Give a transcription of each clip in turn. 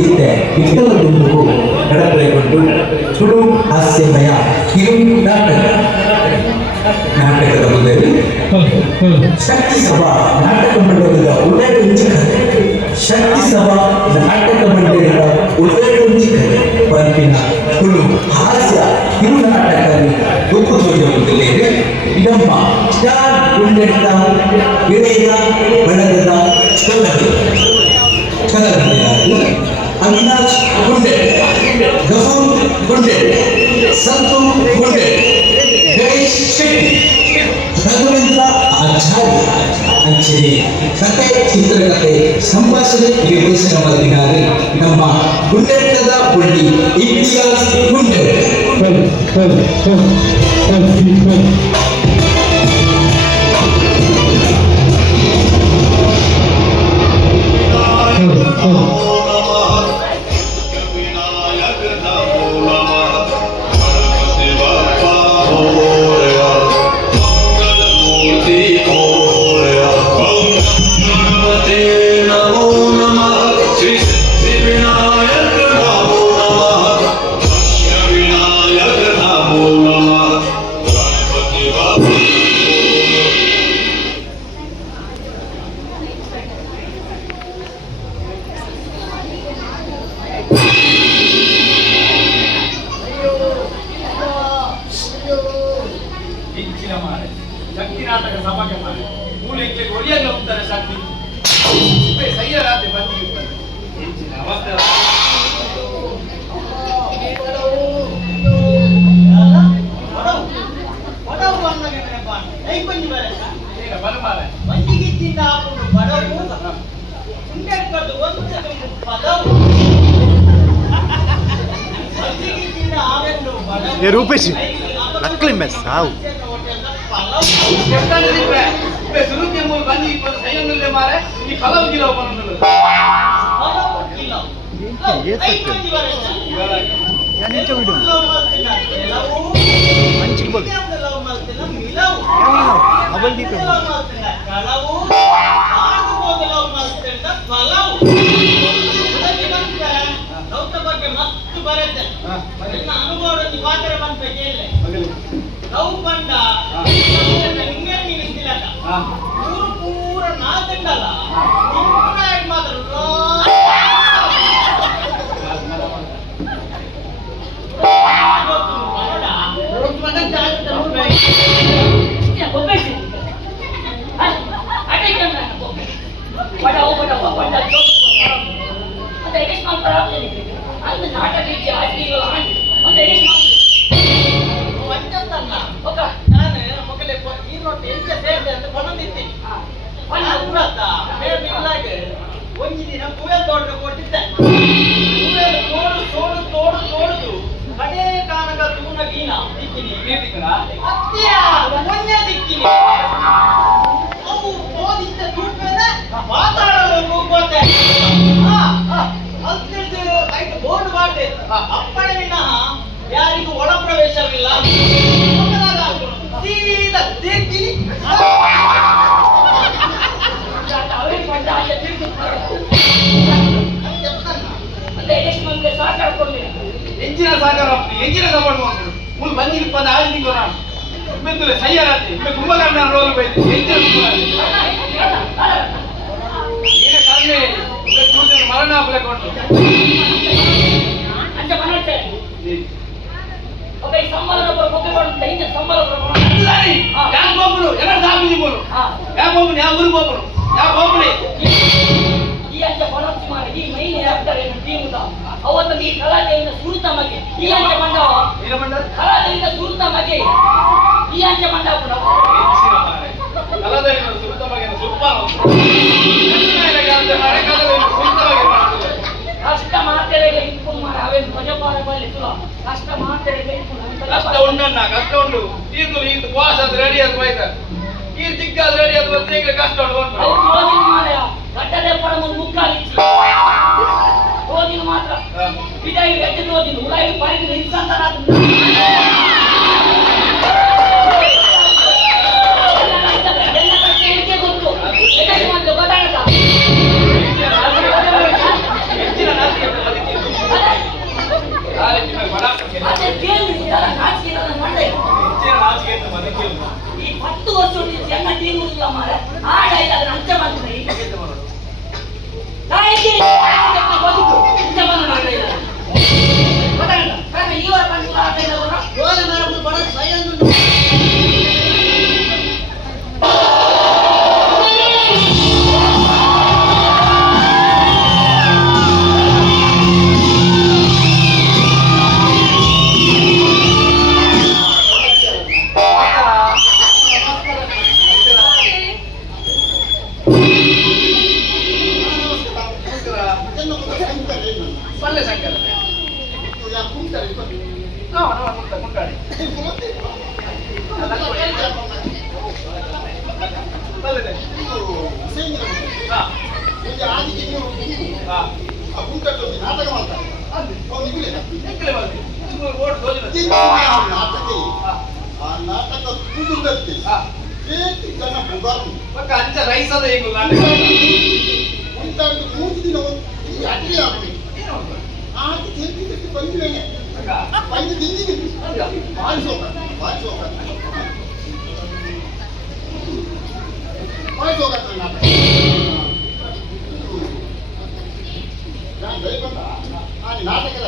ಇತ್ತೆ ಇಷ್ಟೊಂದು ನಡಪಡೆಗೊಂಡು ಸುಡು ಹಾಸ್ಯಮಯ ಕಿರು ನಾಟಕದ ಮುಂದೆ ಶಕ್ತಿ ಸಭಾ ನಾಟಕ ಮಂಡಳದ ಉದಯಂಚಿಕ ಶಕ್ತಿ ಸಭಾ ನಾಟಕ ಮಂಡಳದ ಉದಯಂಚಿಕ ಪಂಪಿನ ಸುಡು ಹಾಸ್ಯ ಕಿರು ನಾಟಕದಲ್ಲಿ ದುಃಖ ತೋರಿಸುತ್ತಿದ್ದೇವೆ. ನಮ್ಮ ಸ್ಟಾರ್ ಗುಂಡೆಟ್ಟ ಗೆಳೆಯ ಬಳಗದ ಅವಿನಾಶ್ ಗುಂಡೆ, ಗಫೂರ್ ಗುಂಡೆ, ಸಂತು ಗುಂಡೆ, ಗಣೇಶ್ ಶೆಟ್ಟಿ, ರಘುವೇಂದ್ರ ಆಚಾರ್ಯ ಅಂಚೆರೆ ಕಥೆ ಚಿತ್ರಕಥೆ ಸಂಭಾಷಣೆ ನಿರ್ದೇಶನ ಮಾಡಿದ್ದಾರೆ ನಮ್ಮ ಗುಂಡೆಟ್ಟದ ಬಳ್ಳಿ ಇತಿಹಾಸ ಗುಂಡೆ. ಶಕ್ತಿ ನಾಟಕ ಸಭಾಗೆ ಮಾಡಿ ಮೂಲೆಗೆ ಒಲಿಯಲ್ಲ ಹೋಗ್ತಾರೆ ಶಕ್ತಿ ಸೈಯರಾತೆ ಬಂದಿಗೆ ಹೆಚ್ಚಿನ ಅವಸ್ಥೆ ರೂಪೇಶ್ ನಕ್ಲಿ ಮೆಸ್ ಹಾವು ಸುರುಗೆ ಮೂಲ ಬಂದಿ ಸೈಯನ್ನುಲ್ಲೆ ಮಾರೆ ಈ ಫಲವು ಗಿಲೋ ಬಂದಳು ಪೂರ ನಾಲ್ಕಂಡಲ್ಲ ಮಾತ್ರ ಒಂಜಿ ದಿನ ಕುವೆಲ್ ತೋಟ ಕೊಟ್ಟಿದ್ದೆ. ಕುವೆಲ್ ತೋಡು ತೋಡು ತೋಡುದು ಕಡೆ ಕಾನಗ ತೂನ ಗೀನ ದಿಕ್ಕಿನಿ ಅತ್ಯ ಮೊನ್ನೆ ದಿಕ್ಕಿನಿ ಅವು ಓದಿದ್ದ ದುಡ್ಮೇಲೆ ಮಾತಾಡಲು ಹೋಗೋದೆ ಅಲ್ತಿದ್ದು ಐದು ಬೋರ್ಡ್ ಬಾಟೆ ಅಪ್ಪಣೆ ವಿನಃ ಯಾರಿಗೂ ಒಳ ಪ್ರವೇಶವಿಲ್ಲ. ಸೀದಾ ದಿಕ್ಕಿನಿ ಎಂಚಿನ ಸಾಕಾರ ಎಂಚಿನ ಸಪೋರ್ಟ್ ಮಾಡ್ಕೊಂಡು ಮೂಲ ಬಂದಿ ಇಪ್ಪತ್ತು ಆರು ತಿಂಗಳು ನಾನು ಇಬ್ಬರು ಸೈಯರಾತಿ ಇಬ್ಬರು ಕುಂಭಕರ್ಣ ರೋಲ್ ಬೈದು ಎಂಚಿನ ಏನೇ ಕಡಿಮೆ ಮರಣ ಹಾಕ್ಲೇಕೊಂಡು ಯಾಕೆ ಹೋಗ್ಬಿಡು ಎಲ್ಲ ಸಾಕು ಬೋಲು ಯಾಕೆ ಹೋಗ್ಬಿಡು ಯಾವ ಊರಿಗೆ ಹೋಗ್ಬಿಡು ಯಾಕೆ ಹೋಗ್ಬಿಡಿ ಅವತ್ತು ಈ ಕಲಾತೆಯಿಂದ ಸುರುತ ಮಗೆ ಈ ಅಂಚೆ ಮಂಡವ ಕಲಾತೆಯಿಂದ ಸುರುತ ಮಗೆ ಈ ಅಂಚೆ ಮಂಡವ ಕಷ್ಟ ಮಾತೆರೆಗೆ ಇಪ್ಪು ಮಾಡ ಅವೇನು ಧ್ವಜಪಾರ ಬರಲಿ ತುಲ ಕಷ್ಟ ಮಾತೆರೆಗೆ ಕಷ್ಟ ಉಂಡಣ್ಣ ಕಷ್ಟ ಉಂಡು ಇದು ಇದು ವಾಸ ರೆಡಿ ಅದು ಬೈತಾರೆ ಈ ದಿಗ್ಗಾದ ರೆಡಿ ಅದು ಬಂದ್ರೆ ಕಷ್ಟ ಉಂಟು ರೋದಿನ ಮಾಲೆಯ ಗಡ್ಡದೆ ಪರ ಒಂದು ಮುಕ್ಕಾಲಿಚ್ಚಿ ರೋದಿನ ಮಾತ್ರ ವಿದಾಯಿ ಗಡ್ಡೆ ರೋದಿನ ಉಲಾಯಿ ಪಾರಿದ್ರೆ ಇನ್ಸಂತನಾದ ಗೊತ್ತಾಗತ್ತ ಪಲ್ಲೆ ಸಂಖ್ಯೆ ಕುಂಟಾಡಿ ಪಲ್ಲೆ ನಾಟಕ ಮಾಡ್ತಾರೆ ಆ ನಾಟಕ ಕುಟುಂಬಕ್ಕೆ ಜನ ಬುಗಾರು ಅಂಚ ರೈಸದ ಈಗ ಉಂಟಾಗಿ 3 ದಿನ ಈ ಅಡ್ಡಿ ಆಗ್ತದೆ ಆಗಿ ತಿಂದಿದ್ದಕ್ಕೆ ಬಂದಿದ್ದೇನೆ ಬಂದು ತಿಂದಿದ್ದೀನಿ ಮಾಡಿಸೋಕ ನಾಟಕ ನಾನು ಬೈಕೊಂಡ ಆ ನಾಟಕದ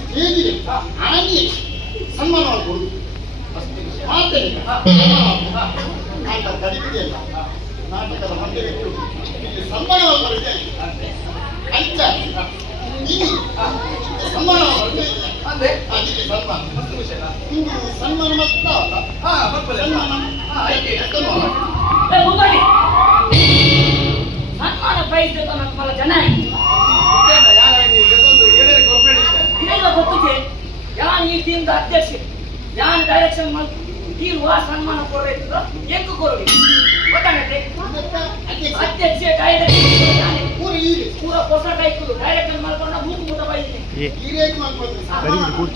ಸ್ಟೇಜಿಗೆ ಆಗಿ ಸನ್ಮಾನ ಮಾಡಿಕೊಡುದು ಮಾಡ್ತೇನೆ ಅಂತ ಕಡಿಮೆಯಲ್ಲ ನಾಟಕದ ಮಧ್ಯೆ ಇಲ್ಲಿ ಸನ್ಮಾನ ಮಾಡಿಕೊಡುತ್ತೆ ಅಂಚ ಇಲ್ಲಿ ಸನ್ಮಾನ ಮಾಡಿಕೊಡುತ್ತೆ ಅಂದ್ರೆ ಅದಕ್ಕೆ ಸನ್ಮಾನ ಮಸ್ತ್ ವಿಷಯ ಇಂದು ಸನ್ಮಾನ ಮಾಡ್ತಾ ಸನ್ಮಾನ ಸನ್ಮಾನ ಪ್ರೈಸ್ ನಮ್ಮ ಜನ ಗೊತ್ತಿದೆ ಯಾನ್ ಈ ಟೀಮ್ದ ಅಧ್ಯಕ್ಷ ಯಾನ್ ಡೈರೆಕ್ಷನ್ ಮಾಡ್ತೀನಿ ತೀರುವ ಸನ್ಮಾನ ಕೊಡ್ಬೇಕು ಹೆಂಗ್ ಕೊಡ್ರಿ ಗೊತ್ತಾಗತ್ತೆ ಅಧ್ಯಕ್ಷ ಡೈರೆಕ್ಷನ್ ಪೂರ ಹೊಸ ಟೈಪ್ ಡೈರೆಕ್ಷನ್ ಮಾಡ್ಕೊಂಡು ಮೂರು ಮೂಟ ಬೈತೀನಿ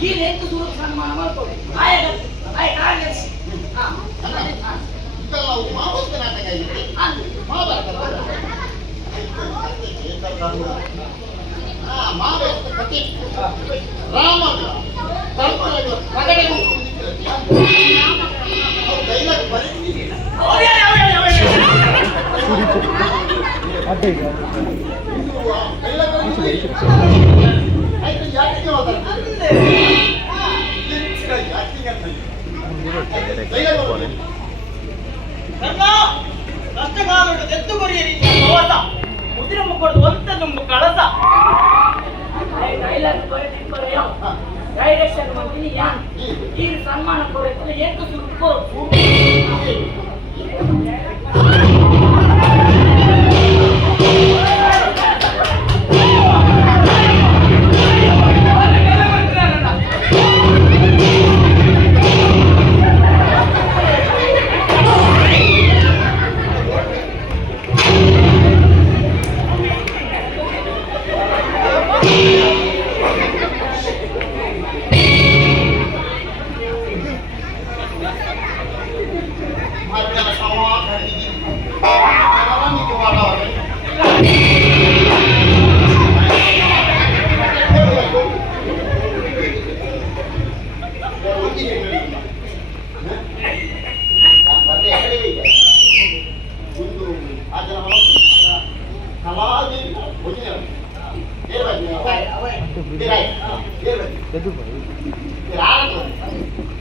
ಈ ರೇಟ್ ದೂರ ಸನ್ಮಾನ ಮಾಡ್ಕೊಡಿ ಕಾರ್ಯದರ್ಶಿ ಮಾವತ್ತ ನಾಟಕ ಇದೆ ಮಹಾಭಾರತ ಮಹಾಭಾರತ ಕಥೆ ರಾಮ ಡೈಲಾಗ್ ಬರೀ ಕಷ್ಟಗಾರರು ಎತ್ತುಗೊರಿಯ ರೀತಿಯ ಪ್ರವಾಸ ಮುದ್ರೆ ಮುಕ್ಕೊಡು ಒಂತ ತುಂಬು ಕಳಸ ಡೈಲಾಗ್ ಡೈರೆಕ್ಷನ್ ಮಾಡ್ತೀನಿ ಯಾನ್ ಈ ಸನ್ಮಾನ ಕೊಡಕ್ಕೆ ಎಷ್ಟು ಸುಟ್ಟು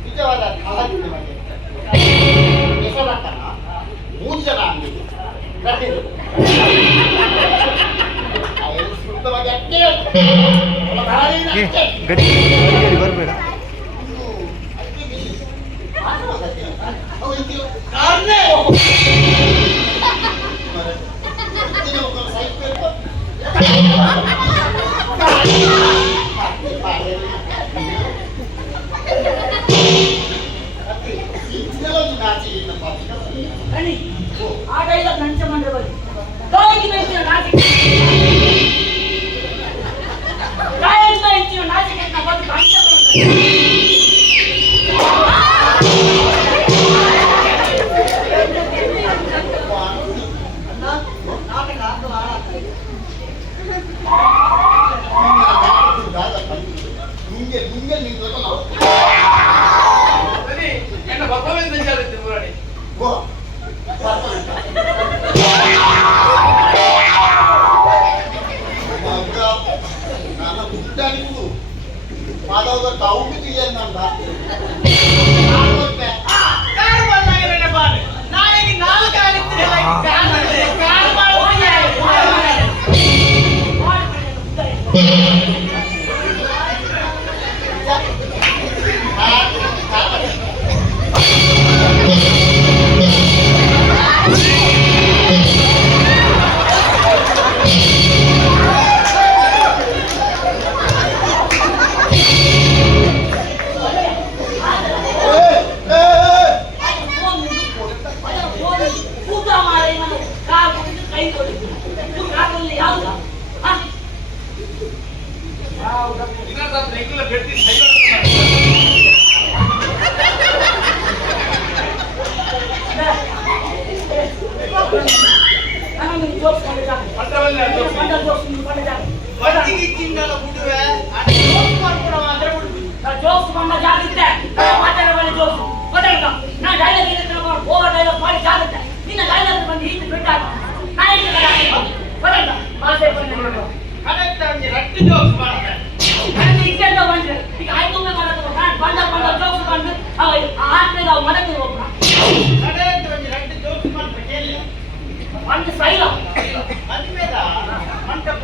ನಿಜವಾದ ಹೆಸರಾಗ್ತಾನ 3 ಜನ ಬರಬೇಡ ಆ ಡೈಲಾಗ್ ನಂಚ ಮಂಡ್ರೆ ಬನ್ನಿ ಗಾಳಿಗೆ ಬೇಯಿಸಿದ ನಾಚಿಕೆ ಗಾಳಿಗೆ ಬೇಯಿಸಿದ ನಾಚಿಕೆ ಬಂದು ಕಂಚ ನಾಟಕ ಎಲ್ಲ ಬೆಟ್ಟಿ ನಾನು ಜೋಕ್ಸ್ ಮಾಡಿದ್ದಾನೆ ಪತ್ರವಲ್ಲ ಮತ್ತಿಗಿಚ್ಚಿಂದಲ್ಲ ಬಿಡುವೆ ಅದು ಜೋಕ್ ಮಾಡ್ಕೊಡೋ ಮಾತ್ರ ಬಿಡುದು ಜೋಕ್ಸ್ ಬಂದ ಜಾಗುತ್ತೆ ಮಾತಾಡಬಾರಿ ಜೋಕ್ಸ್ ಗೊತ್ತಾಯ್ತಾ ನಾ ಡೈಲಾಗ್ ಹೇಳಿದ್ರೆ ಓವರ್ ಡೈಲಾಗ್ ಮಾಡಿ ಜಾಗುತ್ತೆ ನಿನ್ನ ಡೈಲಾಗ್ ಬಂದು ಹೀಗೆ ಬಿಟ್ಟಾಗ ನಾ ಹೇಗೆ ಗೊತ್ತಾಯ್ತಾ ಮಾತೆ ಬಂದು ಕರೆಕ್ಟ್ ಆಗಿ ರಟ್ಟಿ ಜೋಕ್ ಮಾಡ್ತಾರೆ ನನಗೆ ಇಕ್ಕೆಂತ ಬಂದ್ರೆ ಈಗ ಆಯ್ತೊಮ್ಮೆ ಮಾಡೋದು ನಾನು ಬಂದ ಜೋಕ್ಸ್ ಬಂದು ಆದ್ಮೇಲೆ ನಾವು ಮನೆಗೆ ಹೋಗೋಣ ಕರೆಕ್ಟ್ ಆಗಿ ರಟ್ಟಿ ಜೋಕ್ ಮಾಡ್ತಾರೆ ಕೇಳಿ ಒಂದು ಸೈಲ ಮದುವೆದ ಮಂಟಪ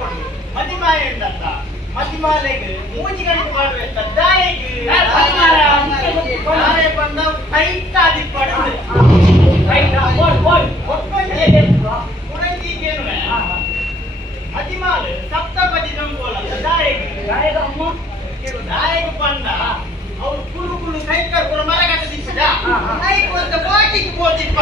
ಮದಿಮಾಯ ಉಂಟಂತ ಮದಿಮಾಲೆಗೆ ಮೂಜಿ ಗಂಟೆ ಮಾಡುವಂತ ದಾಯಿಗೆ ನಾಳೆ ಬಂದ ಕೈತಾದಿ ಪಡೆದು ಪುರಂಜಿಗೇನು ಮದಿಮಾಲು ಸಪ್ತಪದಿ ಸಂಬೋಲ ದಾಯಿಗೆ ದಾಯಿಗೆ ಬಂದ ಅವ್ರು ಕುಳು ಕೈ ಕರ್ಕೊಂಡು ಮರ ಕಟ್ಟಿಸಿದ ಕೈಗೆ ಒಂದು ಬಾಟಿಗೆ ಹೋದಿಪ್ಪ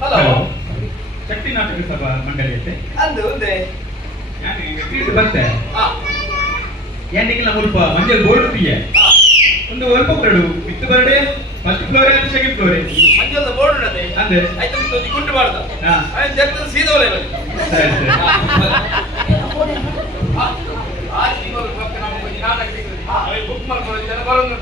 ಹಲೋ ಶಕ್ತಿ ನಾಟಕ ಸಭಾ ಮಂಡಳಿಯತ್ತೆ ಅಂದು ಒಂದೇ ಬರ್ತೆ ಏನಿಗಿಲ್ಲ ಮುಲ್ಪ ಮಂಜಲ್ ಬೋರ್ಡ್ ತೀಯ ಒಂದು ಒಲ್ಪ ಕೊರಡು ಬಿತ್ತು ಬರಡೆ ಫಸ್ಟ್ ಫ್ಲೋರ್ ಅಂತ ಸೆಕೆಂಡ್ ಫ್ಲೋರ್ ಮಂಜದ ಬೋರ್ಡ್ ಉಂಟದೆ ಅಂದೆ ಆಯ್ತು ಒಂದು ಗುಂಡು ಮಾಡ್ದ ಹಾ ಅವನು ಜಗತ್ತು ಸೀದವಲೆ ಬನ್ನಿ ಸರಿ ಸರಿ ಬುಕ್ ಮಾಡ್ಕೊಂಡಿದ್ದಾರೆ ಬರೋದು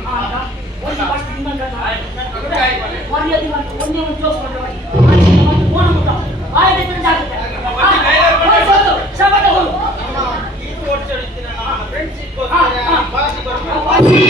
ಈ ಕೋರ್ಸ್ ಹೊಡಿತೀನಿ ನಾನು ಫ್ರೆಂಡ್ಶಿಪ್ ಬಾಸಿ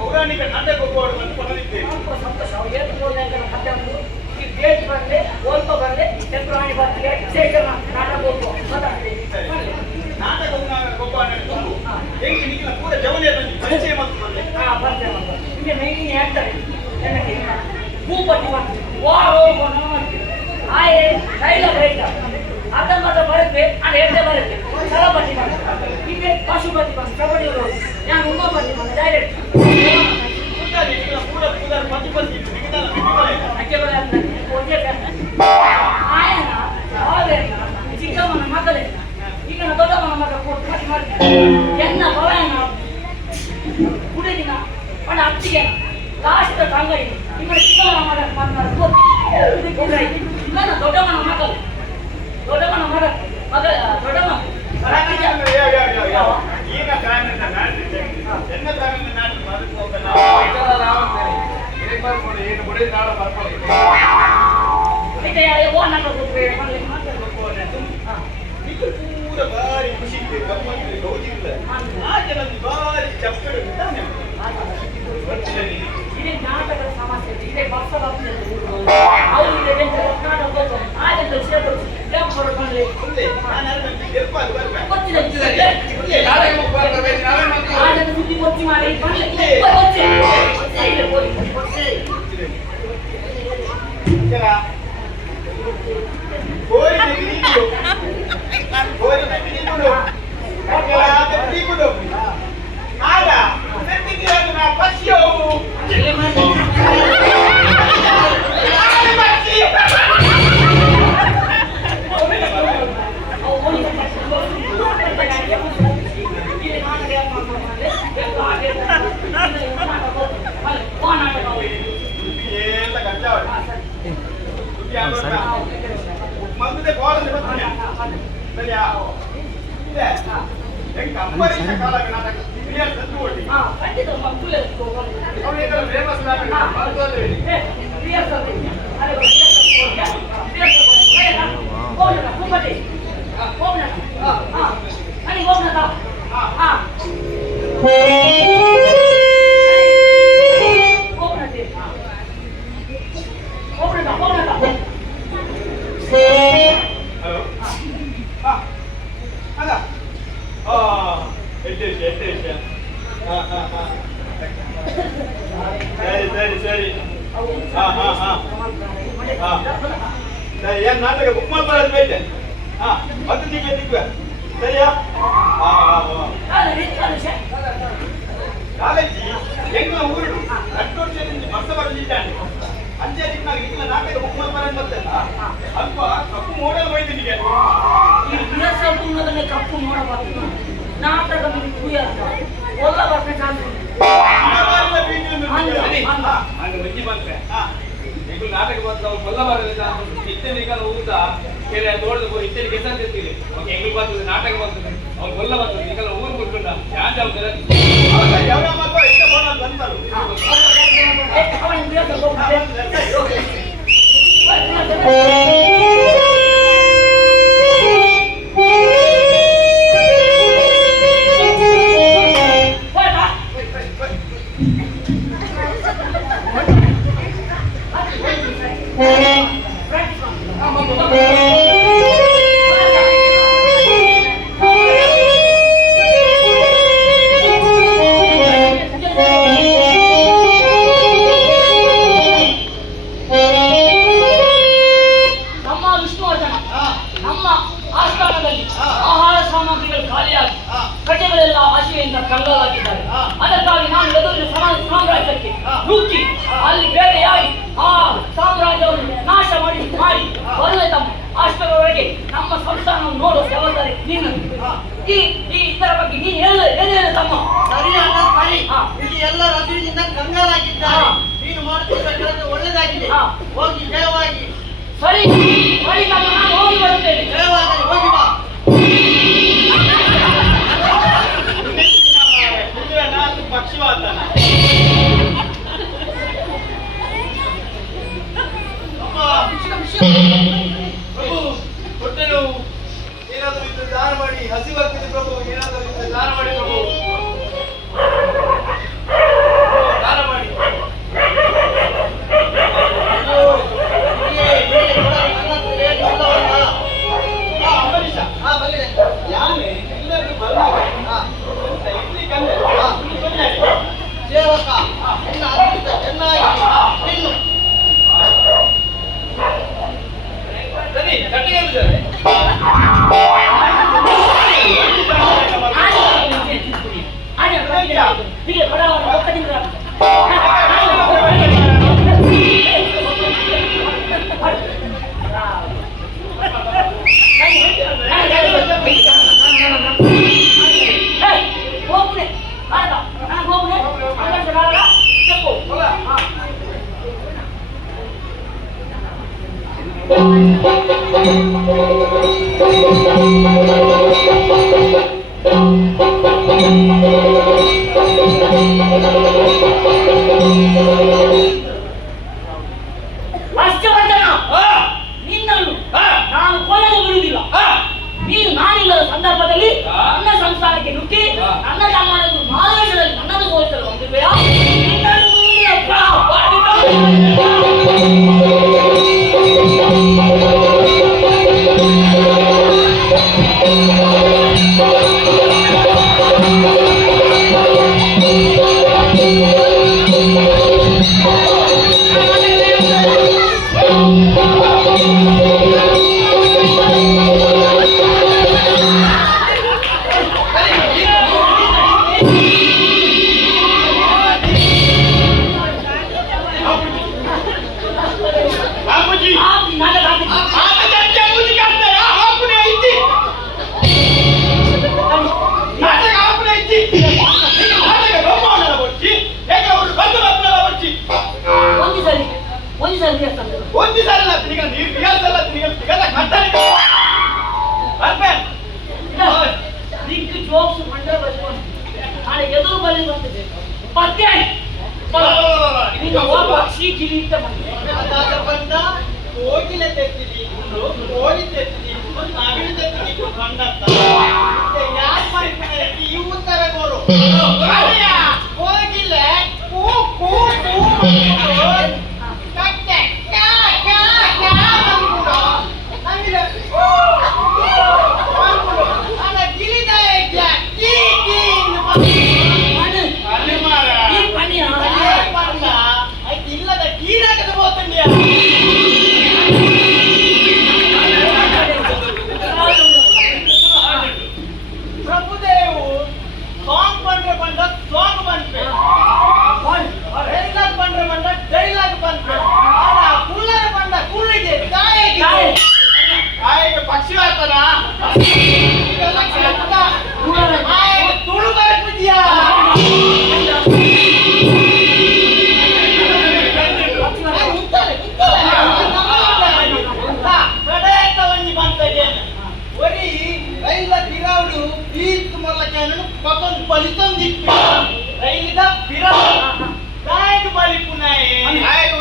ಪೌರಾಣಿಕ ನಾಟಕ ಒಬ್ಬವನ್ನು ಕೊಡಲಿದ್ದೇವೆ ನಾಟಕ ಒಬ್ಬ ಹೆಂಗೆ ನಿಖಿಲ ಪೂರ ಜವಲಿಯ ಪರಿಚಯ ಅರ್ಧಂಬರ್ಧ ಬರುತ್ತೆ ಅದು ಎರಡೇ ಬರುತ್ತೆ ಸರಪಟ್ಟಿ ಮಾಡ್ತಾರೆ ಹೀಗೆ ಪಶುಪತಿ ಬಂದು ಕಬಡ್ಡಿ ನಾನು ಉಮಾಪತಿ ಬಂದು ಡೈರೆಕ್ಟ್ ಆಯನ ಅವರೇನ ಚಿಕ್ಕಮ್ಮನ ಮಗಳೇ ಈಗ ದೊಡ್ಡಮ್ಮನ ಮಗ ಕೊಟ್ಟು ಮಾಡ್ತಾರೆ ಎನ್ನ ಬವಯನ ಕುಡಿದಿನ ಒಣ ಅತ್ತಿಗೆ ಲಾಸ್ಟ್ ತಂಗಡಿ ಈಗ ಚಿಕ್ಕಮ್ಮನ ಮಗ ನನ್ನ ದೊಡ್ಡಮ್ಮನ ಮಗಳು ದೊಡ್ಡಮ್ಮನ ಮಗ ದೊಡ್ಡಮ್ಮ ಈಗ ಕಾರಣದ ನಾಟಿ ಎನ್ನ ಕಾರಣದ ನಾಟಿ ಏನು ಬುಡಿ ನಾಡ ಬರ್ಕೊಳ್ಳಿ ಮತ್ತೆ ಓ ನನ್ನ ಗೊತ್ತೇ ಪೂರ ಬಾರಿ ಖುಷಿ ಗಮ್ಮತ್ತು ಗೌಜಿಲ್ಲ ಆ ಜನದ ಬಾರಿ ಚಪ್ಪಡು ಇದೇ ನಾಟಕದ ಸಮಸ್ಯೆ ಇದೇ ಬಸ್ ಅವರಿಗೆ ನಾಟಕ ಆದ್ರೆ ಸುದ್ದಿ ಕೊಚ್ಚಿ ಮಾಡಿ ಮಂಗದೆ ಗೋಡಲ್ಲಿ ಬರ್ತೀನಿ ಸರಿಯಾ ಇದೆ ಹೆಂಗ ಅಂಬರೀಷ ಕಾಲಕ ನಾಟಕ ಹಿರಿಯರ್ ಸತ್ತು ಓಡಿ ಖಂಡಿತ ಮಕ್ಕಳು ಅವನಿಗೆ ಫೇಮಸ್ ನಾಟಕ ಮಾಡ್ತೋದ್ರೆ ಹಲೋ ಅದ ಎಡ್ಡೆ ಸರಿ ಸರಿ ಏನ್ ನಾಟಕ ಬುಕ್ ಮಾಡ್ಕೊಳ್ಳೋದು ಬೇಡ ಹತ್ತು ದಿಕ್ಕ ಸರಿಯಾ ಕಾಲೇಜಿ ಹೆಂಗ ಊರು ಹತ್ತು ವರ್ಷದಿಂದ ವರ್ಷ ಬರಲಿದ್ದಾನೆ ಅಂಚೆ ಇಲ್ಲ ನಾಟಕ ಬುಕ್ ಮಾಡ್ತಾರೆ ಬರ್ತಲ್ಲ ಅಲ್ಪ ಕಪ್ಪು ಮೋಡಲ್ ಬೈದಿನಿಗೆ ಕಪ್ಪು ನೋಡಬಾರ್ದು ನಾಟಕ ಒಲ್ಲ ಬರ್ತ ನಾಟಕ ಬಂದ ಕೊಲ್ಲ ಬರಲಿಲ್ಲ ಇತ್ತನಿಗೆ ಊಟ ಕೇಳಿ ತೋಟದ ಇತ್ತನಿ ಗೆದ್ದಿರ್ತೀವಿ ಹೆಂಗ್ ಬರ್ತದೆ ನಾಟಕ ಬರ್ತದೆ ಅವ್ರು ಕೊಲ್ಲ ಬರ್ತದೆ ಈಗೆಲ್ಲ ಊರು ಬಿಟ್ಕೊಂಡ ಯಾವ ಕಂಗಾಲಾಗಿದ್ದಾರೆ. ಅದಕ್ಕಾಗಿ ನಾನು ಎದುರಿನ ಸಾಮ್ರಾಜ್ಯಕ್ಕೆ ನುಗ್ಗಿ ಅಲ್ಲಿ ಬೇರೆಯಾಗಿ ಆ ಸಾಮ್ರಾಜ್ಯವನ್ನು ನಾಶ ಮಾಡಿ ಬರುವೆ ತಮ್ಮ. ಅಷ್ಟರವರೆಗೆ ನಮ್ಮ ಸಂಸ್ಥಾನವನ್ನು ನೋಡುವ ಜವಾಬ್ದಾರಿ ನಿನ್ನದು. ಈ ಇದರ ಬಗ್ಗೆ ನೀನು ಏನೇನು ತಮ್ಮ? ಸರಿ ಅಣ್ಣ ಸರಿ. ಇಲ್ಲಿ ಎಲ್ಲರ ಅಭಿವೃದ್ಧಿಯಿಂದ ಕಂಗಾಲಾಗಿದ್ದಾರೆ. ನೀನು ಮಾಡುತ್ತಿರುವ ಕೆಲಸ ಒಳ್ಳೆದಾಗಿದೆ. ಹೋಗಿ ಜಯವಾಗಿ. ಸರಿ ಸರಿ ತಮ್ಮ, ನಾನು ಹೋಗಿ ಬರುತ್ತೇನೆ. ಜಯವಾಗಿ ಹೋಗಿ ಬಾ. ಪಕ್ಷಿವಾದನ ಪ್ರಭು ಹೊಟ್ಟೆ ನೋವು ಏನಾದರೂ ಇದ್ರೆ ದಾನ ಮಾಡಿ. ಹಸಿವಾಗ್ತಿದೆ ಪ್ರಭು, ಏನಾದರೂ ಇದ್ರೆ ದಾನ ಮಾಡಿ ಪ್ರಭು, ದಾನ ಮಾಡಿ. ಅಂಬರೀಷ ಯಾನೆ ಎಲ್ಲರಿಗೂ ಬರ್ತಾರೆ. ಇಲ್ಲಿ ಕಂಡೆ ಸೇವಕ ನಿನ್ನ ಅದೃಷ್ಟ ಚೆನ್ನಾಗಿ ನಿನ್ನು. ಸರಿ ಕಟ್ಟಿಗೆ ನಿನ್ನನ್ನು ನಾನು ಕೊಲ್ಲಲು ಬಿಡುವುದಿಲ್ಲ. ನೀನು ನಾನಿಲ್ಲದ ಸಂದರ್ಭದಲ್ಲಿ ನನ್ನ ಸಂಸಾರಕ್ಕೆ ನುಗ್ಗಿ ನನ್ನ ತಮ್ಮನನ್ನು ಮಾರ್ಗದಲ್ಲಿ ನನ್ನನ್ನು ಸೋಲಿಸಲು ಬಂದಿರುವೆಯಾ? ಒಂದು ಸಲ ನೀವು ರಿಹರ್ಸಲ್ ಕಟ್ಟಡ ಜೋಕ್ಸ್ ಮಂಡ್ಯ ಬಸ್ಕೊಂಡು ನಾಳೆ ಎದುರು ಬಲಿ ಬಂದಿದೆ ಪತ್ತೆ ನಿನ್ನ ಪಕ್ಷಿ ಕಿರೀಟ ಬಂದೆ ಅದಾದ ಬಂದ ಕೋಗಿಲೆ ತೆತ್ತಿದಿ ಕೋಳಿ ತೆತ್ತಿದಿ ನವಿಲು ತೆತ್ತಿದಿ ಕಂಡಂತ ಯಾರು ಮಾಡಿರ್ತಾರೆ ಈ ಉತ್ತರ ಕೋರು ಕೋಗಿಲೆ ಕೂ ಕೂ ಕೂ ಕಟ್ಟೆ ಕ್ಯಾ ಕ್ಯಾ ಕ್ಯಾ ಬಂದ್ಬಿಡು ನವಿಲು ಅಲ್ಲ ಗಿಳಿದ ಕೀ ಕೀ ಅಲ್ಲಿ ಮಾರ ಈ ಪನಿಯ ಇಲ್ಲದ ಕೀಡಾಕದ ಹೋತಂಡಿಯ ಪ್ರಭುದೇವು ಸಾಂಗ್ ಬಂದ್ರೆ ಬಂದ ಸಾಂಗ್ ಬಂದ್ರೆ ಡೈಲಾಗ್ ಬಂದ್ರೆ ಬಂದ ಡೈಲಾಗ್ ಬಂದ್ರೆ ಕುಳ್ಳರ ಬಂದ ಕುಳ್ಳಿಗೆ ಕಾಯಿಗೆ ಪಕ್ಷಿ ಆಗ್ತಾನ ತುಳು ಬರ್ತಿದ್ಯಾ ರೈಲ ತಿರಾವುಡು ಈತ್ ಮೊಲ್ಲಕ್ಕಾನು ಪಕೊಂದು ಬಲಿತಂದಿತ್ತು ರೈಲಿದ ತಿರಾವು ಕಾಯಿಗೆ ಬಲಿ ಪುನಾಯಿ ಕಾಯಿಗೆ